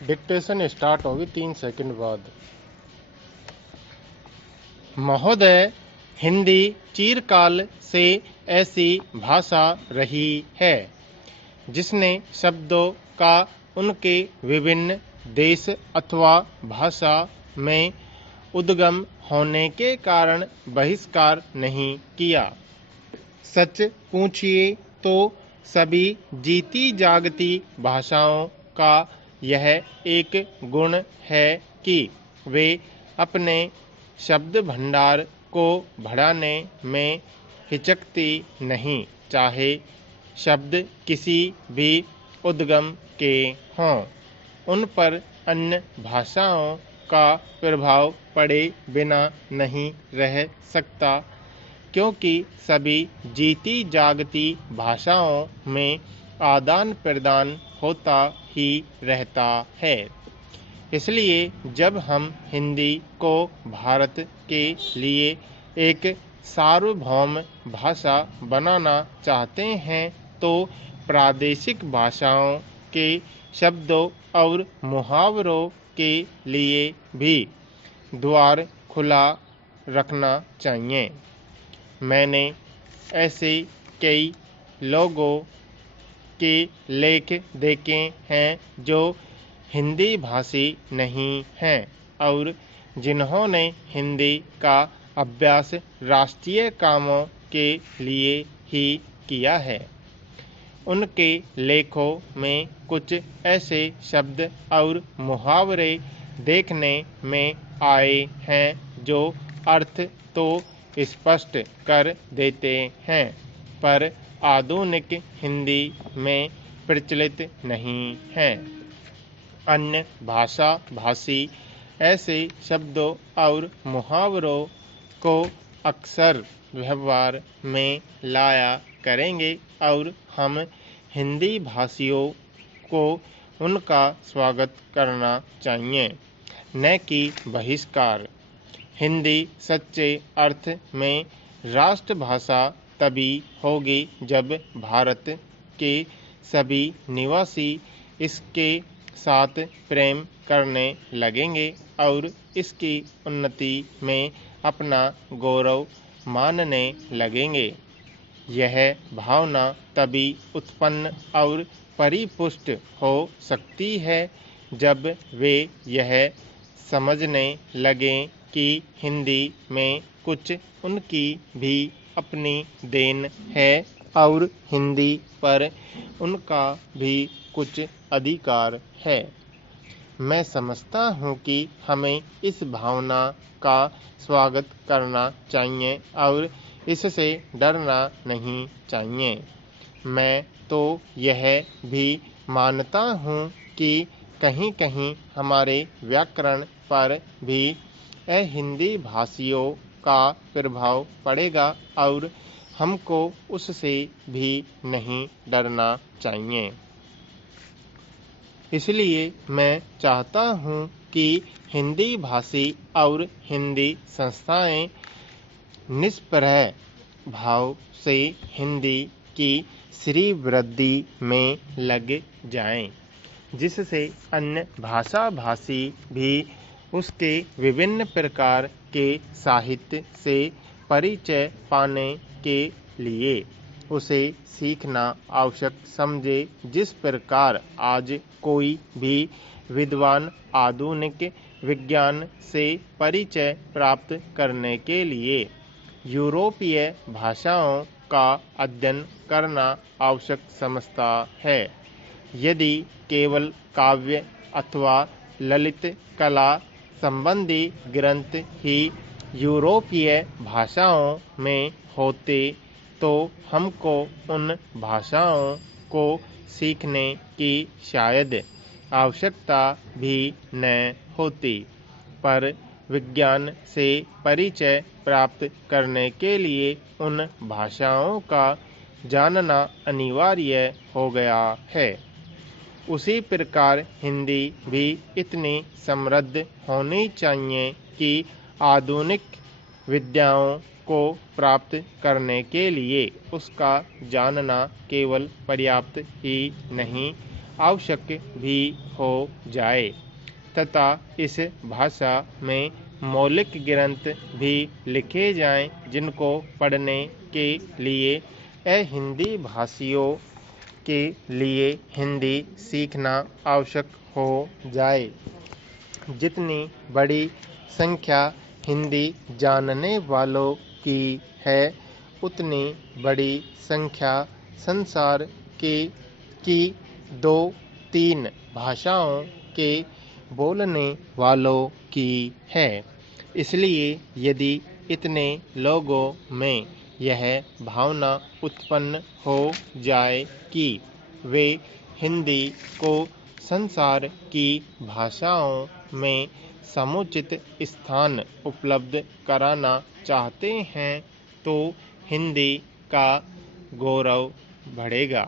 Dictation start होगी 3 second बाद। महोदय, हिंदी चिरकाल से ऐसी भाषा रही है जिसने शब्दों का उनके विभिन्न देश अथवा भाषा में उद्गम होने के कारण बहिष्कार नहीं किया। सच पूछिए तो सभी जीती जागती भाषाओं का यह एक गुण है कि वे अपने शब्द भंडार को बढ़ाने में हिचकती नहीं, चाहे शब्द किसी भी उद्गम के हों। उन पर अन्य भाषाओं का प्रभाव पड़े बिना नहीं रह सकता, क्योंकि सभी जीती जागती भाषाओं में आदान प्रदान होता ही रहता है। इसलिए जब हम हिंदी को भारत के लिए एक सार्वभौम भाषा बनाना चाहते हैं तो प्रादेशिक भाषाओं के शब्दों और मुहावरों के लिए भी द्वार खुला रखना चाहिए। मैंने ऐसे कई लोगों के लेख देखे हैं जो हिंदी भाषी नहीं हैं और जिन्होंने हिंदी का अभ्यास राष्ट्रीय कामों के लिए ही किया है। उनके लेखों में कुछ ऐसे शब्द और मुहावरे देखने में आए हैं जो अर्थ तो स्पष्ट कर देते हैं, पर आधुनिक हिंदी में प्रचलित नहीं हैं। अन्य भाषा भाषी ऐसे शब्दों और मुहावरों को अक्सर व्यवहार में लाया करेंगे और हम हिंदी भाषियों को उनका स्वागत करना चाहिए, न कि बहिष्कार। हिंदी सच्चे अर्थ में राष्ट्रभाषा तभी होगी जब भारत के सभी निवासी इसके साथ प्रेम करने लगेंगे और इसकी उन्नति में अपना गौरव मानने लगेंगे। यह भावना तभी उत्पन्न और परिपुष्ट हो सकती है जब वे यह समझने लगें कि हिंदी में कुछ उनकी भी अपनी देन है और हिंदी पर उनका भी कुछ अधिकार है। मैं समझता हूँ कि हमें इस भावना का स्वागत करना चाहिए और इससे डरना नहीं चाहिए। मैं तो यह भी मानता हूँ कि कहीं-कहीं हमारे व्याकरण पर भी हिंदी भाषियों का प्रभाव पड़ेगा और हमको उससे भी नहीं डरना चाहिए। इसलिए मैं चाहता हूँ कि हिंदी भाषी और हिंदी संस्थाएं निष्प्रह भाव से हिंदी की श्रीवृद्धि में लग जाएं, जिससे अन्य भाषा भाषी भी उसके विभिन्न प्रकार के साहित्य से परिचय पाने के लिए उसे सीखना आवश्यक समझे। जिस प्रकार आज कोई भी विद्वान आधुनिक विज्ञान से परिचय प्राप्त करने के लिए यूरोपीय भाषाओं का अध्ययन करना आवश्यक समझता है, यदि केवल काव्य अथवा ललित कला संबंधी ग्रंथ ही यूरोपीय भाषाओं में होते तो हमको उन भाषाओं को सीखने की शायद आवश्यकता भी न होती, पर विज्ञान से परिचय प्राप्त करने के लिए उन भाषाओं का जानना अनिवार्य हो गया है। उसी प्रकार हिंदी भी इतनी समृद्ध होनी चाहिए कि आधुनिक विद्याओं को प्राप्त करने के लिए उसका जानना केवल पर्याप्त ही नहीं, आवश्यक भी हो जाए तथा इस भाषा में मौलिक ग्रंथ भी लिखे जाएं, जिनको पढ़ने के लिए हिंदी भाषियों के लिए हिंदी सीखना आवश्यक हो जाए। जितनी बड़ी संख्या हिंदी जानने वालों की है, उतनी बड़ी संख्या संसार की 2-3 भाषाओं के बोलने वालों की है। इसलिए यदि इतने लोगों में यह भावना उत्पन्न हो जाए कि वे हिंदी को संसार की भाषाओं में समुचित स्थान उपलब्ध कराना चाहते हैं, तो हिंदी का गौरव बढ़ेगा।